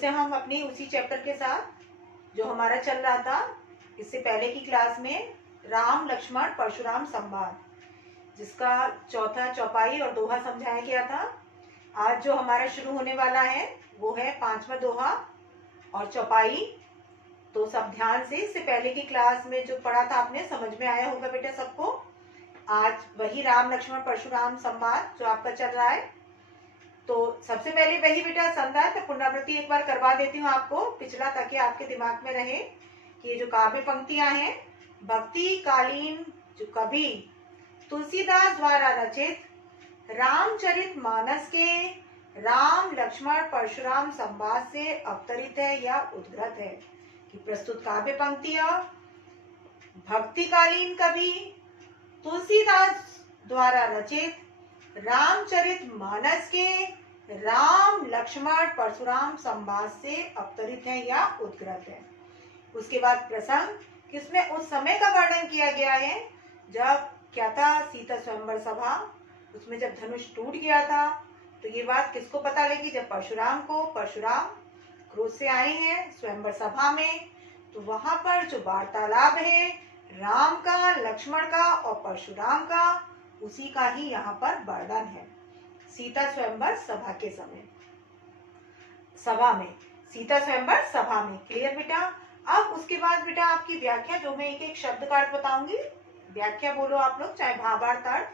से हम अपनी उसी चैप्टर के साथ जो हमारा चल रहा था इससे पहले की क्लास में, राम लक्ष्मण परशुराम संवाद, जिसका चौथा चौपाई और दोहा समझाया गया था। आज जो हमारा शुरू होने वाला है वो है पांचवा दोहा और चौपाई। तो सब ध्यान से, इससे पहले की क्लास में जो पढ़ा था आपने समझ में आया होगा बेटा सबको। आज वही राम लक्ष्मण परशुराम संवाद जो आपका चल रहा है। तो सबसे पहले वही बेटा संवाद पुनरावृत्ति एक बार करवा देती हूँ आपको पिछला, ताकि आपके दिमाग में रहे कि ये जो काव्य पंक्तियां हैं भक्ति कालीन जो कवि तुलसीदास द्वारा रचित रामचरित मानस के राम लक्ष्मण परशुराम संवाद से अवतरित है या उद्गृत है। कि प्रस्तुत काव्य पंक्तियां भक्तिकालीन कवि तुलसीदास द्वारा रचित रामचरित मानस के राम लक्ष्मण परशुराम संवाद से अवतरित है या उद्गृत है। उसके बाद प्रसंग, किसमें उस समय का वर्णन किया गया है जब क्या था, सीता स्वयंवर सभा, उसमें जब धनुष टूट गया था। तो ये बात किसको पता लगी, जब परशुराम क्रोध से आए हैं स्वयंवर सभा में। तो वहां पर जो वार्तालाप है राम का, लक्ष्मण का और परशुराम का, उसी का ही यहाँ पर वर्णन है। सीता स्वयंवर सभा के समय, सभा में, सीता स्वयंवर सभा में। क्लियर बेटा। अब उसके बाद बेटा आपकी व्याख्या, जो मैं एक एक शब्द का अर्थ बताऊंगी, व्याख्या बोलो आप लोग, चाहे भावार्थ अर्थ।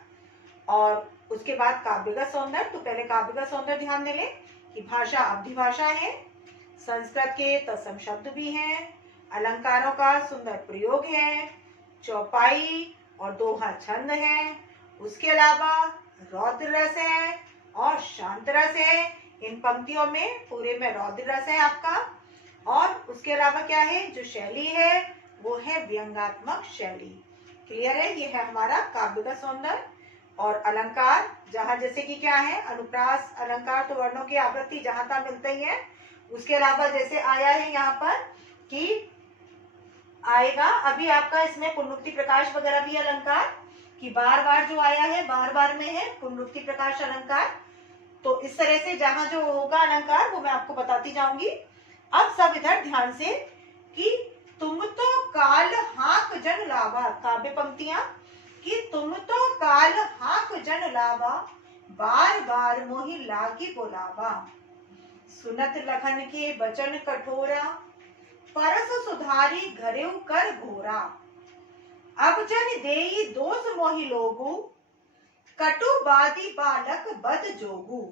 और उसके बाद काव्यगत सौंदर्य। तो पहले काव्यगत सौंदर्य ध्यान दे ले कि भाषा अवधि भाषा है, संस्कृत के तत्सम शब्द भी हैं, अलंकारों का सुंदर प्रयोग है, चौपाई और दोहा छंद है, उसके अलावा रौद्र रस है और शांत रस है। इन पंक्तियों में पूरे में रौद्र रस है आपका। और उसके अलावा क्या है, जो शैली है वो है व्यंग्यात्मक शैली। क्लियर है। ये है हमारा काव्यगत सौंदर्य। और अलंकार, जहां जैसे कि क्या है, अनुप्रास अलंकार तो वर्णों की आवृत्ति जहां तक मिलते ही है। उसके अलावा जैसे आया है यहाँ पर कि आएगा अभी आपका इसमें पुनरुक्ति प्रकाश वगैरह भी अलंकार, कि बार बार जो आया है बार बार में है पुनरुक्ति प्रकाश अलंकार। तो इस तरह से जहां जो होगा अलंकार वो मैं आपको बताती जाऊंगी। अब सब इधर ध्यान से कि तुम तो काल हाक जन लावा, काव्य पंक्तियां, कि तुम तो काल हाक जन लावा, बार बार मोहि लागी बोलावा, सुनत लखन के वचन कठोरा, परस सुधारी घरेउ कर घोरा, अब जन देई दोष मोहि लोगु, कटु बादी बालक बद जोगु,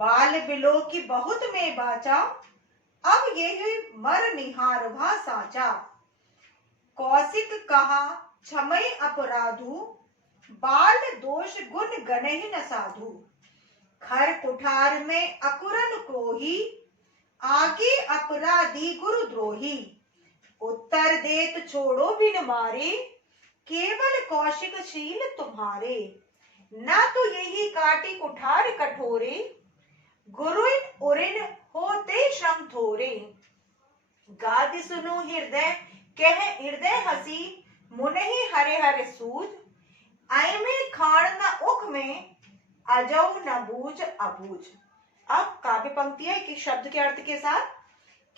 बाल बिलो की बहुत में बाचा, अब यही मर निहार भा साचा, कौशिक कहा क्षमय अपराधु, बाल दोष गुण गणहि न साधु, खर कुठार में अकुरन कोही, आगे अपराधी गुरु द्रोही, उत्तर देत छोड़ो बिन मारे, केवल कौशिक शील तुम्हारे, ना तो यही काटी कुठार कठोरे, गुरुइन उरिन होते श्रम थोरे, गादि सुनो हृदय कह हृदय हसी, मुनहि हरे हरे सूझ, आई में खाड़ न उख में, अजौ न बूझ अबूझ। अब काव्य पंक्तियां एक शब्द के अर्थ के साथ,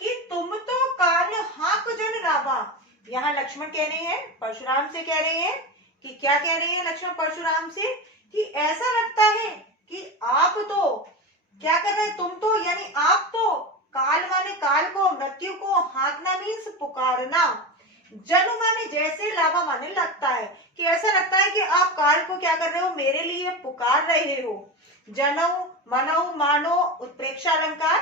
कि तुम तो काल हाक जन लावा, यहाँ लक्ष्मण कह रहे हैं परशुराम से, कह रहे हैं कि क्या कह रहे हैं लक्ष्मण परशुराम से, कि ऐसा लगता है कि आप तो क्या कर रहे हैं, तुम तो यानी आप तो काल माने काल को, मृत्यु को, हाकना मीन्स पुकारना, जनु माने जैसे, लावा माने लगता है, कि ऐसा लगता है कि आप काल को क्या कर रहे हो, मेरे लिए पुकार रहे हो। जनऊ मनऊ मानो उत्प्रेक्षा अलंकार,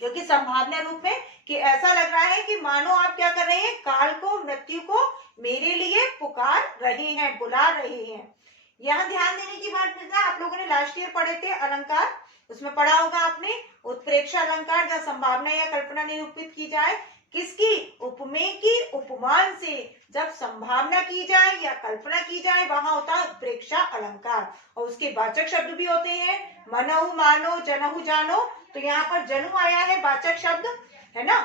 क्योंकि संभावना रूप में, कि ऐसा लग रहा है कि मानो आप क्या कर रहे हैं, काल को, मृत्यु को मेरे लिए पुकार रहे हैं, बुला रहे हैं। यहाँ ध्यान देने की बात बेटा, आप लोगों ने लास्ट ईयर पढ़े थे अलंकार, उसमें पढ़ा होगा आपने उत्प्रेक्षा अलंकार, जहाँ संभावना या कल्पना निरूपित की जाए, किसकी, उपमेय की, उपमान से जब संभावना की जाए या कल्पना की जाए वहां होता है उत्प्रेक्षा अलंकार। और उसके वाचक शब्द भी होते हैं, मनहु मानो, जनहु जानो। तो यहाँ पर जनु आया है वाचक शब्द, है ना।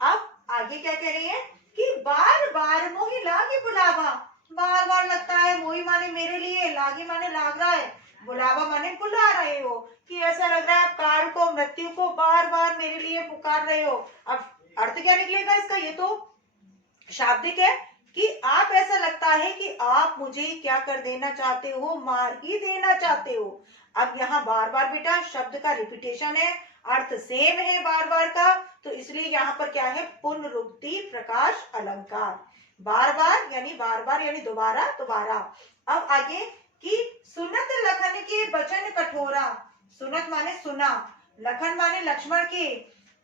अब आगे क्या कह रहे हैं कि बार बार मोहि लागे बुलावा, बार बार लगता है, मोहि माने मेरे लिए, लागे माने लाग रहा है, बुलावा माने बुला रहे हो, कि ऐसा लग रहा है आप काल को, मृत्यु को बार बार मेरे लिए पुकार रहे हो। अब अर्थ क्या निकलेगा इसका, ये तो शाब्दिक है कि आप, ऐसा लगता है कि आप मुझे क्या कर देना चाहते हो, मार ही देना चाहते हो। अब यहाँ बार बार बेटा शब्द का रिपीटेशन है, अर्थ सेम है बार बार का, तो इसलिए यहाँ पर क्या है, पुनरुक्ति प्रकाश अलंकार। बार बार यानी दोबारा दोबारा। अब आगे कि सुनत लखन के बचन कठोरा, सुनत माने सुना, लखन माने लक्ष्मण के,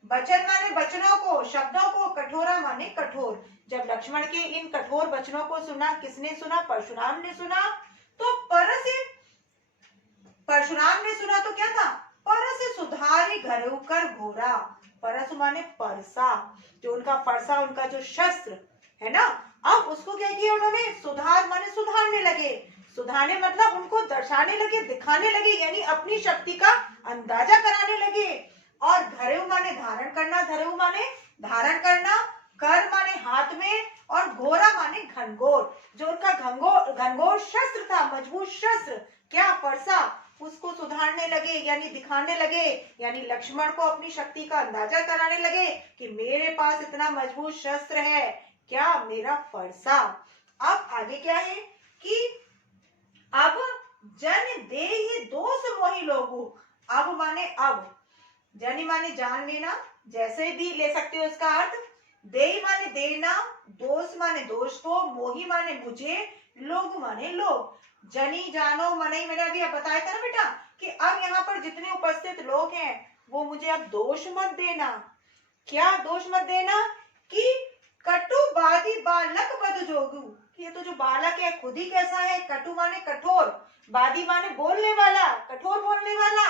वचन माने वचनों को, शब्दों को, कठोरा माने कठोर। जब लक्ष्मण के इन कठोर वचनों को सुना, किसने सुना, परशुराम ने सुना। तो परशुराम ने सुना तो क्या था, परस सुधारी घरऊ कर घोरा, परस माने परसा, जो उनका फरसा, उनका जो शस्त्र है ना, अब उसको क्या किया उन्होंने, सुधार माने सुधारने लगे, सुधारने मतलब उनको दर्शाने लगे, दिखाने लगे, यानी अपनी शक्ति का अंदाजा कराने लगे। और घरेऊ माने धारण करना, धरेऊ माने धारण करना, कर माने हाथ में, और घोरा माने घनघोर, जो उनका घनघोर शस्त्र था, मजबूत शस्त्र, क्या, फरसा, उसको सुधारने लगे, यानी दिखाने लगे, यानी लक्ष्मण को अपनी शक्ति का अंदाजा कराने लगे कि मेरे पास इतना मजबूत शस्त्र है, क्या, मेरा फरसा। अब आगे क्या है कि अब जन देहि दोष मोहि लोगु, अब माने अब, जन माने जान लेना, जैसे भी ले सकते हो इसका अर्थ, देहि माने देना, दोष माने दोष को, मोहि माने मुझे, लोग माने लोग, जनी जानो मनई, मैंने अभी बताया था ना बेटा कि अब यहाँ पर जितने उपस्थित लोग हैं वो मुझे अब दोष मत देना। क्या दोष मत देना कि कटुवादी बालक बद जोगु, ये तो जो बालक है खुद ही कैसा है, कटु माने कठोर, वादी माने बोलने वाला, कठोर बोलने वाला,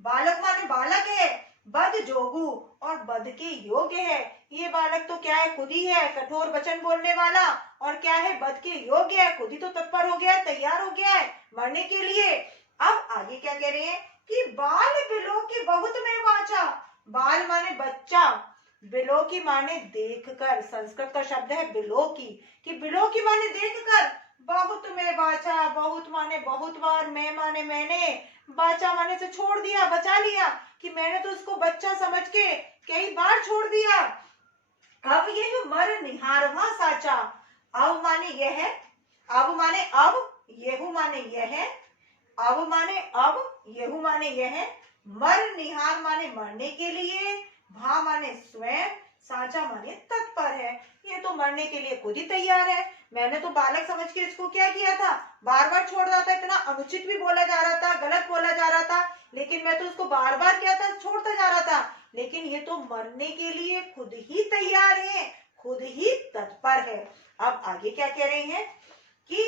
बालक माने बालक है, बद जोगु और बद के योग्य है, ये बालक तो क्या है, खुद ही है कठोर वचन बोलने वाला, और क्या है, बद के योग्य है, खुद ही तो तत्पर हो गया है, तैयार हो गया है मरने के लिए। अब आगे क्या कह रहे हैं कि बाल बिलो की बहुत में वाचा, बाल माने बच्चा, बिलो की माने देखकर, संस्कृत का शब्द है बिलो की, कि बिलो की माने देखकर, बहुत में बाचा, बहुत माने बहुत बार, मैं माने मैंने, बाचा माने से छोड़ दिया, बचा लिया, कि मैंने तो उसको बच्चा समझ के कई बार छोड़ दिया। अब ये जो मर निहारवा साचा, अब माने यह है, अब माने अब, येहू माने यह है, अब माने अब, येहू माने यह है, मर निहार माने मरने के लिए, भा माने स्वयं, साचा माने तत्पर है, ये तो मरने के लिए खुद ही तैयार है। मैंने तो बालक समझ के इसको क्या किया था, बार बार छोड़ रहा था, इतना अनुचित भी बोला जा रहा था, गलत बोला जा रहा था, लेकिन मैं तो उसको बार बार क्या था, छोड़ता जा रहा था, लेकिन ये तो मरने के लिए खुद ही तैयार है, खुद ही तत्पर है। अब आगे क्या कह रहे हैं कि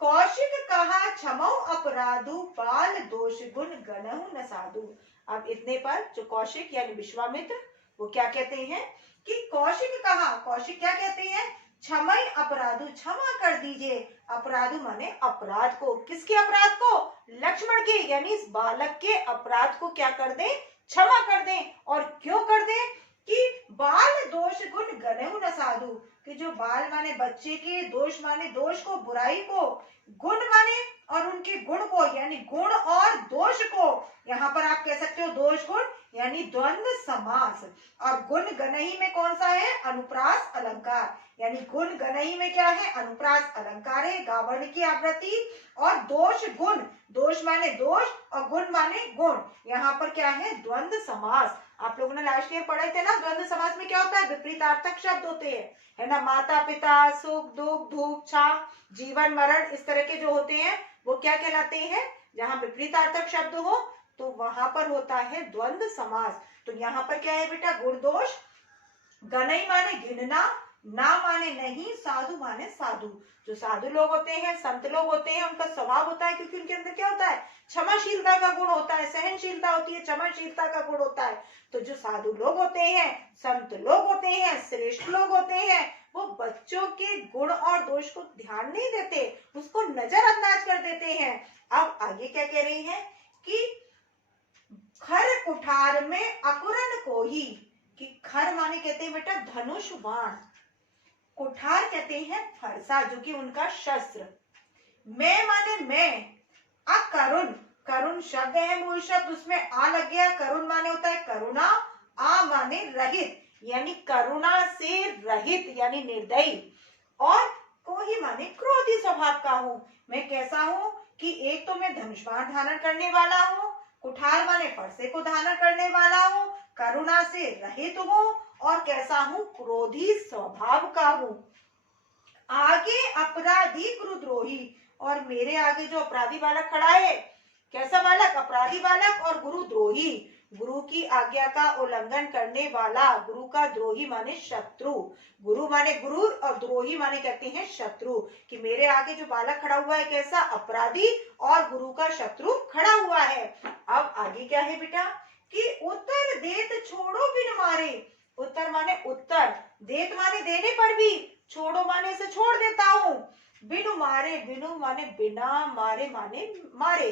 कौशिक कहा क्षमो अपराधु, बाल दोष गुण गणहु न साधु। अब इतने पर जो कौशिक यानी विश्वामित्र वो क्या कहते हैं कि कौशिक कहा, कौशिक क्या कहते हैं, क्षमय अपराधु, क्षमा कर दीजिए, अपराधु माने अपराध को, किसके अपराध को, लक्ष्मण के, यानी इस बालक के अपराध को क्या कर दें, क्षमा कर दें। और क्यों कर दें कि बाल दोष गुण गणहु न साधु, कि जो बाल माने बच्चे के, दोष माने दोष को, बुराई को, गुण माने और उनके गुण को, यानी गुण और दोष को, यहाँ पर आप कह सकते हो दोष गुण यानी द्वंद्व समास, और गुण गणही में कौन सा है, अनुप्रास अलंकार, यानी गुण गणही में क्या है, अनुप्रास अलंकार है, गावर्ण की आवृत्ति, और दोष गुण, दोष माने दोष और गुण माने गुण, यहाँ पर क्या है, द्वंद्व समास। आप लोगों ने लास्ट ईयर पढ़े थे ना, द्वंद्व समास में क्या होता है, विपरीतार्थक शब्द होते हैं, है ना, माता पिता, सुख दुख, धूप छाव, जीवन मरण, इस तरह के जो होते हैं वो क्या कहलाते हैं, जहाँ विपरीतार्थक शब्द हो तो वहां पर होता है द्वंद्व समास। तो यहाँ पर क्या है बेटा, गुण दोष, गणई माने गिनना, ना माने नहीं, साधु माने साधु, जो साधु लोग होते हैं, संत लोग होते हैं, उनका स्वभाव होता है, क्योंकि उनके अंदर क्या होता है, क्षमाशीलता का गुण होता है, सहनशीलता होती है, क्षमाशीलता का गुण होता है। तो जो साधु लोग होते हैं, संत लोग होते हैं, श्रेष्ठ लोग होते हैं, वो बच्चों के गुण और दोष को ध्यान नहीं देते, उसको नजरअंदाज कर देते हैं। अब आगे क्या कह रही है कि खर कुठार में अकुरन कोही, कि खर माने कहते हैं बेटा धनुष बाण, कुठार कहते हैं फरसा जो कि उनका शस्त्र, मैं माने मैं, अकरुण, करुण शब्द है, मूल शब्द, उसमें आ लग गया। करुण माने होता है करुणा, आ माने रहित, यानी करुणा से रहित यानी निर्दयी, और कोही माने क्रोधी स्वभाव का हूँ। मैं कैसा हूँ कि एक तो मैं धनुष बाण धारण करने वाला हूँ, कुठार माने फरसे को धारण करने वाला हूँ, करुणा से रहित हूँ, और कैसा हूँ, क्रोधी स्वभाव का हूँ। आगे अपराधी गुरुद्रोही, और मेरे आगे जो अपराधी बालक खड़ा है, कैसा बालक, अपराधी बालक, और गुरुद्रोही, गुरु की आज्ञा का उल्लंघन करने वाला, गुरु का द्रोही माने शत्रु, गुरु माने गुरु और द्रोही माने कहते हैं शत्रु, कि मेरे आगे जो बालक खड़ा हुआ है कैसा, अपराधी और गुरु का शत्रु खड़ा हुआ है। अब आगे क्या है बेटा, कि उत्तर देत छोड़ो बिन मारे, उत्तर माने उत्तर, देत माने देने पर भी, छोड़ो माने से छोड़ देता हूँ, बिनु मारे, बिनु माने बिना, मारे माने मारे,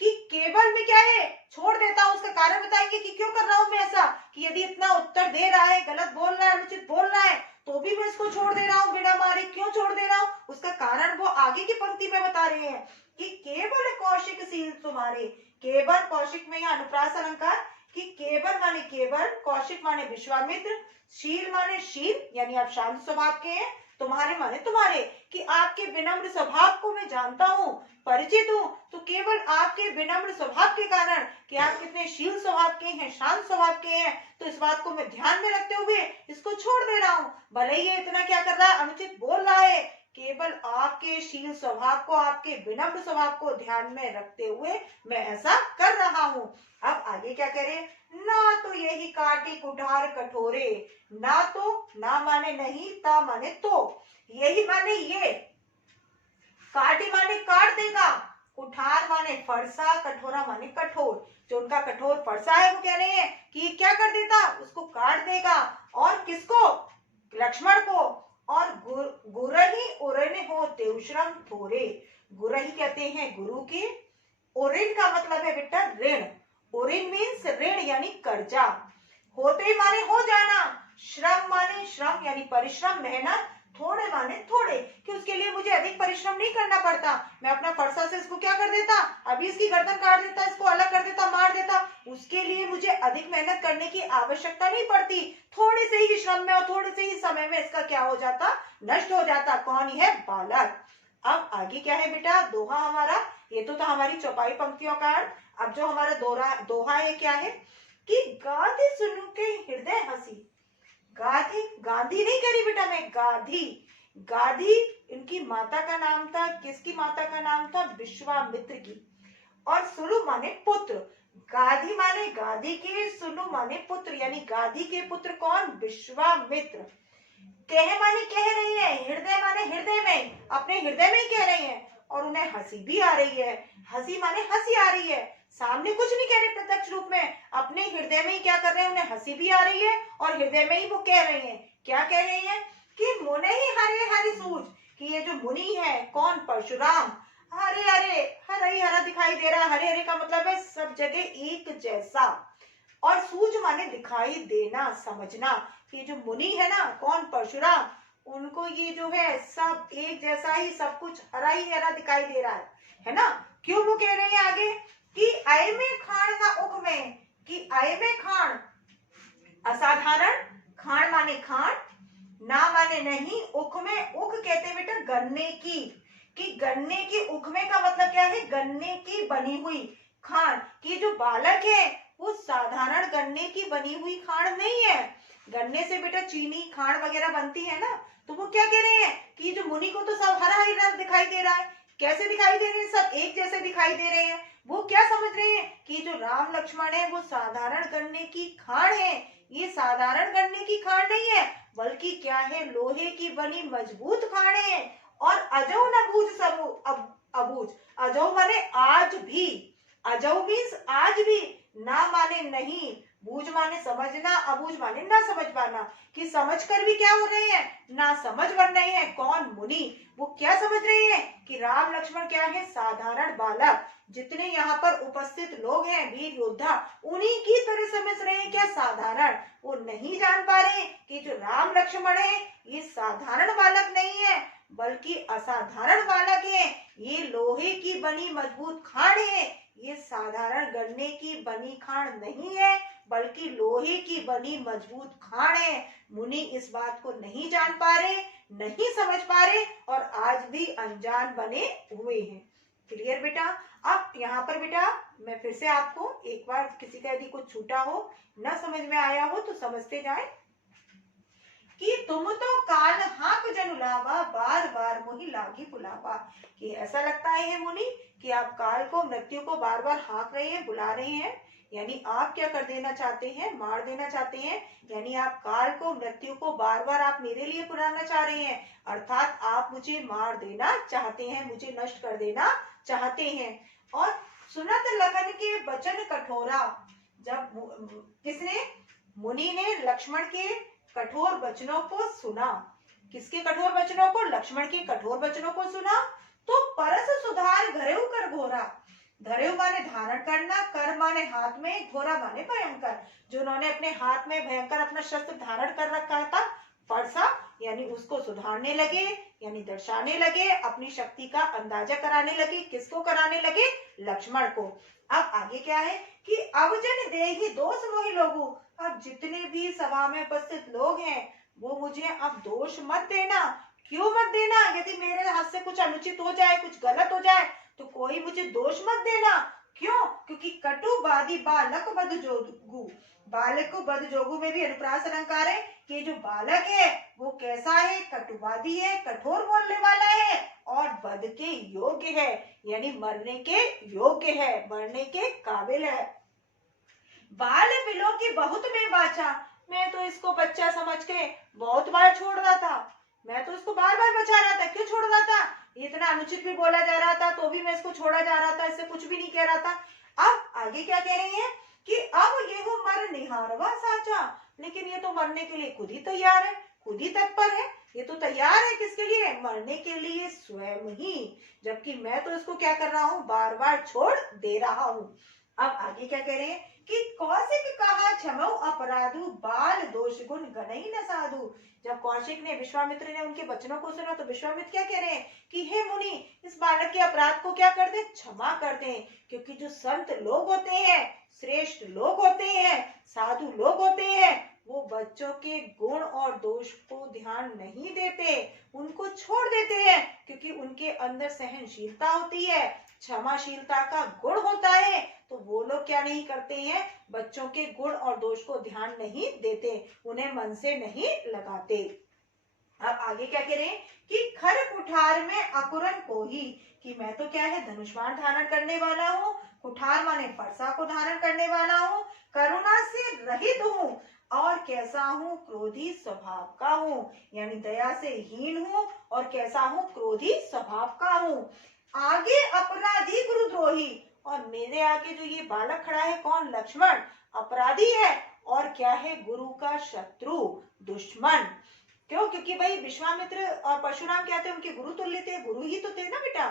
कि केवल में क्या है, छोड़ देता हूँ। उसका कारण बताएंगे कि क्यों कर रहा हूं मैं ऐसा, कि यदि इतना उत्तर दे रहा है, गलत बोल रहा है, अनुचित बोल रहा है, तो भी मैं इसको छोड़ दे रहा हूँ बिना मारे। क्यों छोड़ दे रहा हूँ, उसका कारण वो आगे की पंक्ति में बता रहे हैं, कि केवल कौशिक शील तुम्हारे, केवल कौशिक में यहाँ अनुप्रास अलंकार, कि केवल माने केवल, कौशिक माने विश्वामित्र, शील माने शील यानी आप शांत स्वभाव के हैं, तुम्हारे माने तुम्हारे, कि आपके विनम्र स्वभाव को मैं जानता हूँ, परिचित हूँ, तो केवल आपके विनम्र स्वभाव के कारण, कि आप कितने शील स्वभाव के हैं, शांत स्वभाव के हैं, तो इस बात को मैं ध्यान में रखते हुए इसको छोड़ दे रहा हूँ। भले ही ये इतना क्या कर रहा है, अनुचित बोल रहा है, केवल आपके शील स्वभाव को, आपके विनम्र स्वभाव को ध्यान में रखते हुए मैं ऐसा कर रहा हूँ। अब आगे क्या करें, ना तो यही काटी कुठार कठोरे, ना तो, ना माने नहीं, ता माने तो, यही माने ये, काटी माने काट देगा, कुठार माने फरसा, कठोरा माने कठोर, जो उनका कठोर फरसा है वो कह रहे हैं कि क्या कर देता, उसको काट देगा, और किसको, लक्ष्मण को, और गुरही उरन हो तेउश्रम थोरे, गुरही कहते हैं गुरु के, उरिन का मतलब है बेटा ऋण, उरिन मीन्स ऋण यानी कर्जा, होते माने हो जाना, श्रम माने श्रम यानी परिश्रम मेहनत, थोड़े माने थोड़े, कि उसके लिए मुझे अधिक परिश्रम नहीं करना पड़ता, मैं अपना फरसा से इसको क्या कर देता, अभी इसकी गर्दन काट देता, इसको अलग कर देता, मार देता, उसके लिए मुझे अधिक मेहनत करने की आवश्यकता नहीं पड़ती, थोड़े से ही श्रम में और थोड़े से ही समय में इसका क्या हो जाता, नष्ट हो जाता। कौन है, बालक। अब आगे क्या है बेटा, दोहा हमारा, ये तो था हमारी चौपाई पंक्तियों का अर्थ। अब जो हमारा दोहा है क्या है, कि गाधी सुनु के हृदय हंसी, गाधी, गांधी नहीं करी बेटा मैं, गाधी, गाधी इनकी माता का नाम था, किसकी माता का नाम था, विश्वामित्र की, और सुनु माने पुत्र, गाधी माने गाधी के, सुनु माने पुत्र, यानी गाधी के पुत्र कौन, विश्वामित्र, कह माने कह रही है, हृदय माने हृदय में, अपने हृदय में ही कह रही है, और उन्हें हंसी भी आ रही है, हंसी माने हंसी आ रही है, सामने कुछ नहीं कह रहे प्रत्यक्ष रूप में, अपने हृदय में ही क्या कर रहे हैं, उन्हें हंसी भी आ रही है, और हृदय में ही वो कह रहे हैं, क्या कह रहे हैं, कि मुने ही हरे हरि सूझ, कि ये जो मुनि है कौन, परशुराम, हरे हरे, हरा ही हरा दिखाई दे रहा है, हरे हरे का मतलब है सब जगह एक जैसा, और सूझ माने दिखाई देना, समझना, कि जो मुनि है ना, कौन, परशुराम, उनको ये जो है सब एक जैसा ही, सब कुछ हरा ही हरा दिखाई दे रहा है ना। क्यों वो कह रहे हैं आगे, कि आय में खान ना उख में, कि आय में खान असाधारण, खान माने खान, ना माने नहीं, उख में, उख कहते बेटा गन्ने की, कि गन्ने की उख में का मतलब क्या है, गन्ने की बनी हुई खान, कि जो बालक है वो साधारण गन्ने की बनी हुई खान नहीं है, गन्ने से बेटा चीनी खांड वगैरह बनती है ना, तो वो क्या कह रहे हैं, कि जो मुनि को तो सब हरा हरा दिखाई दे रहा है, कैसे दिखाई दे रहे हैं, सब एक जैसे दिखाई दे रहे हैं, वो क्या समझ रहे हैं, कि जो राम लक्ष्मण है वो साधारण गन्ने की खांड है, ये साधारण गन्ने की खांड नहीं है, बल्कि क्या है, लोहे की बनी मजबूत खांड है, और अजो न बूझ सबू अबूझ, अजो माने आज भी, अजो मीन्स आज भी, ना माने नहीं, बूझ माने समझना, अबूझ माने ना समझ पाना, कि समझ कर भी क्या हो रहे हैं, ना समझ बन रहे हैं, कौन, मुनि, वो क्या समझ रहे हैं, कि राम लक्ष्मण क्या है, साधारण बालक, जितने यहाँ पर उपस्थित लोग हैं वीर योद्धा, उन्हीं की तरह समझ रहे हैं, क्या साधारण, वो नहीं जान पा रहे कि जो राम लक्ष्मण है ये साधारण बालक नहीं है, बल्कि असाधारण बालक है, ये लोहे की की बनी मजबूत खान है। ये साधारण गन्ने की बनी खान नहीं है, बल्कि लोहे की बनी मजबूत खान है। मुनि इस बात को नहीं जान पा रहे, नहीं समझ पा रहे और आज भी अनजान बने हुए हैं। क्लियर बेटा? अब यहाँ पर बेटा मैं फिर से आपको एक बार, किसी का यदि कुछ छूटा हो, न समझ में आया हो तो समझते जाए कि तुम तो काल हाँक जनु लावा, बार बार मोहि लागी बुलावा। कि ऐसा लगता है मुनि कि आप काल को, मृत्यु को बार बार हाँक रहे हैं, बुला रहे हैं। यानी आप क्या कर देना चाहते हैं? मार देना चाहते हैं। यानी आप काल को, मृत्यु को बार बार आप मेरे लिए बुलाना चाह रहे हैं, अर्थात आप मुझे मार देना चाहते हैं, मुझे नष्ट कर देना चाहते हैं। और सुनत लगन के बचन कठोरा, जब किसने? मुनि ने लक्ष्मण के कठोर वचनों को सुना। किसके कठोर वचनों को? लक्ष्मण के कठोर वचनों को सुना। तो परस सुधार घरेऊ कर घोरा। धरेऊ माने धारण करना, कर माने हाथ में, घोरा माने भयंकर। जो उन्होंने अपने हाथ में भयंकर अपना शस्त्र धारण कर रखा था, फरसा, यानी उसको सुधारने लगे, यानी दर्शाने लगे, अपनी शक्ति का अंदाजा कराने लगे। किसको कराने लगे? लक्ष्मण को। अब आगे क्या है कि अब जन देहि दोष मोहि लोगु। अब जितने भी सभा में उपस्थित लोग हैं, वो मुझे अब दोष मत देना। क्यों मत देना? यदि मेरे हाथ से कुछ अनुचित हो जाए, कुछ गलत हो जाए, तो कोई मुझे दोष मत देना। क्यों? क्योंकि कटु बादी बालक बद जोगु। बालक को बद जोगु में भी अनुप्रास अलंकार है कि जो बालक है वो कैसा है? कटुवादी है, कठोर बोलने वाला है और बद के योग्य है, यानी मरने के योग्य है, मरने के काबिल है। बाल बिलो की बहुत में बाचा। मैं तो इसको बच्चा समझ के बहुत बार छोड़ रहा था, मैं तो इसको बार बार बचा रहा था। क्यों छोड़ रहा था? इतना अनुचित भी बोला जा रहा था तो भी मैं इसको छोड़ा जा रहा था, इससे कुछ भी नहीं कह रहा था। अब आगे क्या कह रही है कि अब ये हो मर निहारवा साचा। लेकिन ये तो मरने के लिए खुद ही तैयार है, खुद ही तत्पर है। ये तो तैयार है किसके लिए? मरने के लिए स्वयं ही। जबकि मैं तो इसको क्या कर रहा हूँ? बार बार छोड़ दे रहा हूँ। अब आगे क्या कह रहे हैं कि कौशिक कहा क्षमौ अपराधु, बाल दोष गुण गणई न साधु। जब कौशिक ने, विश्वामित्र ने उनके वचनों को सुना तो विश्वामित्र क्या कह रहे हैं कि हे मुनि, इस बालक के अपराध को क्या कर दे? क्षमा कर दे। क्योंकि जो संत लोग होते हैं, श्रेष्ठ लोग होते हैं, साधु लोग होते हैं, वो बच्चों के गुण और दोष को ध्यान नहीं देते, उनको छोड़ देते हैं। क्योंकि उनके अंदर सहनशीलता होती है, क्षमाशीलता का गुण होता है। तो वो लोग क्या नहीं करते हैं? बच्चों के गुण और दोष को ध्यान नहीं देते, उन्हें मन से नहीं लगाते। अब आगे क्या कह रहे हैं कि खर कुठार में अकुरन को ही। कि मैं तो क्या है? धनुष्मान धारण करने वाला हूँ, कुठार माने फरसा को धारण करने वाला हूँ, करुणा से रहित हूँ और कैसा हूँ? क्रोधी स्वभाव का हूँ। यानी दया से हीन हूँ और कैसा हूँ? क्रोधी स्वभाव का हूँ। आगे अपराधी गुरुद्रोही। और मेरे आगे जो ये बालक खड़ा है, कौन? लक्ष्मण, अपराधी है और क्या है? गुरु का शत्रु, दुश्मन। क्यों? क्योंकि भाई विश्वामित्र और परशुराम क्या थे? उनके गुरु तुल्य थे, गुरु ही तो थे ना बेटा।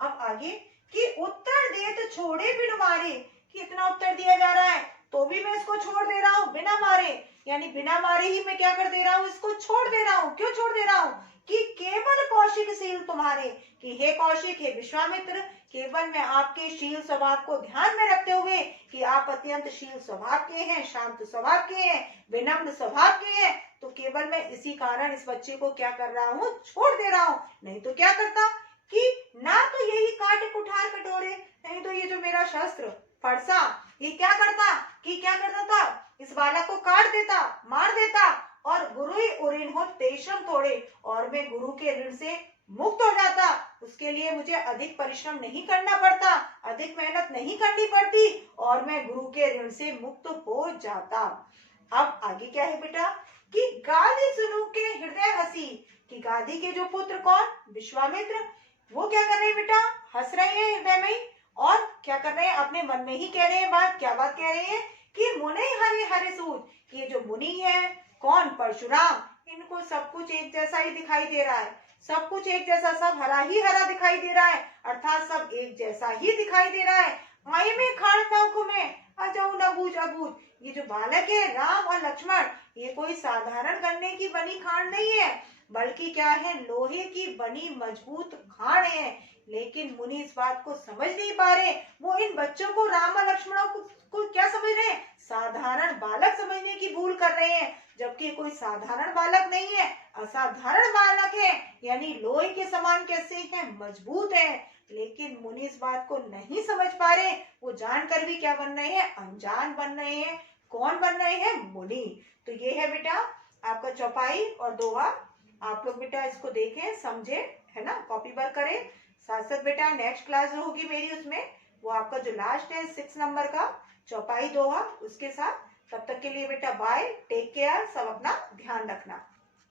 अब आगे कि उत्तर दे तो छोड़े बिन मारे। कि इतना उत्तर दिया जा रहा है तो भी मैं इसको छोड़ दे रहा हूँ बिना मारे। यानी बिना मारे ही मैं क्या कर दे रहा हूँ? इसको छोड़ दे रहा हूँ। क्यों छोड़ दे रहा हूँ? कि केवल कौशिक शील तुम्हारे। कि हे कौशिक, हे विश्वामित्र, केवल मैं आपके शील स्वभाव को ध्यान में रखते हुए कि आप अत्यंत शील स्वभाव के हैं, शांत स्वभाव के हैं, विनम्र स्वभाव के हैं, तो केवल मैं इसी कारण इस बच्चे को क्या कर रहा हूँ? छोड़ दे रहा हूँ। नहीं तो क्या करता कि ना तो यही काट कुठार कटोरे, नहीं तो ये जो मेरा शस्त्र फरसा, ये क्या करता कि क्या करता था? इस बालक को काट देता, मार देता और गुरु ही उऋण हो तेषम तोड़े, और मैं गुरु के ऋण से मुक्त हो जाता। उसके लिए मुझे अधिक परिश्रम नहीं करना पड़ता, अधिक मेहनत नहीं करनी पड़ती और मैं गुरु के ऋण से मुक्त हो जाता। अब आगे क्या है बेटा कि गादी सुनु के हृदय हसी। कि गादी के जो पुत्र कौन? विश्वामित्र, वो क्या कर रहे हैं बेटा? हंस रहे हैं हृदय में और क्या कर रहे हैं? अपने मन में ही कह रहे हैं बात। क्या बात कह रहे हैं कि मुनि हरे हरे सूत। ये जो मुनि है कौन? परशुराम, इनको सब कुछ एक जैसा ही दिखाई दे रहा है, सब कुछ एक जैसा, सब हरा ही हरा दिखाई दे रहा है, अर्थात सब एक जैसा ही दिखाई दे रहा है। आई में खान नौक में अजऊ न बूझ अबूझ। ये जो बालक है राम और लक्ष्मण, ये कोई साधारण गन्ने की बनी खान नहीं है, बल्कि क्या है? लोहे की बनी मजबूत खान है। लेकिन मुनि इस बात को समझ नहीं पा रहे। वो इन बच्चों को, राम और लक्ष्मण को क्या समझ रहे हैं? साधारण बालक समझने की भूल कर रहे हैं, जबकि कोई साधारण बालक नहीं है, असाधारण बालक है। यानी लोहे के समान कैसे है? मजबूत है। लेकिन मुनि इस बात को नहीं समझ पा रहे। वो जानकर भी क्या बन रहे हैं? अनजान बन रहे हैं। कौन बन रहे हैं? मुनि। तो ये है बेटा आपका चौपाई और दोहा। आप लोग बेटा इसको देखें, समझे, है ना, कॉपी पर करें। साथ साथ बेटा नेक्स्ट क्लास जो होगी मेरी, उसमें वो आपका जो लास्ट है 6 नंबर का चौपाई दोहा, उसके साथ। तब तक के लिए बेटा बाय, टेक केयर, सब अपना ध्यान रखना।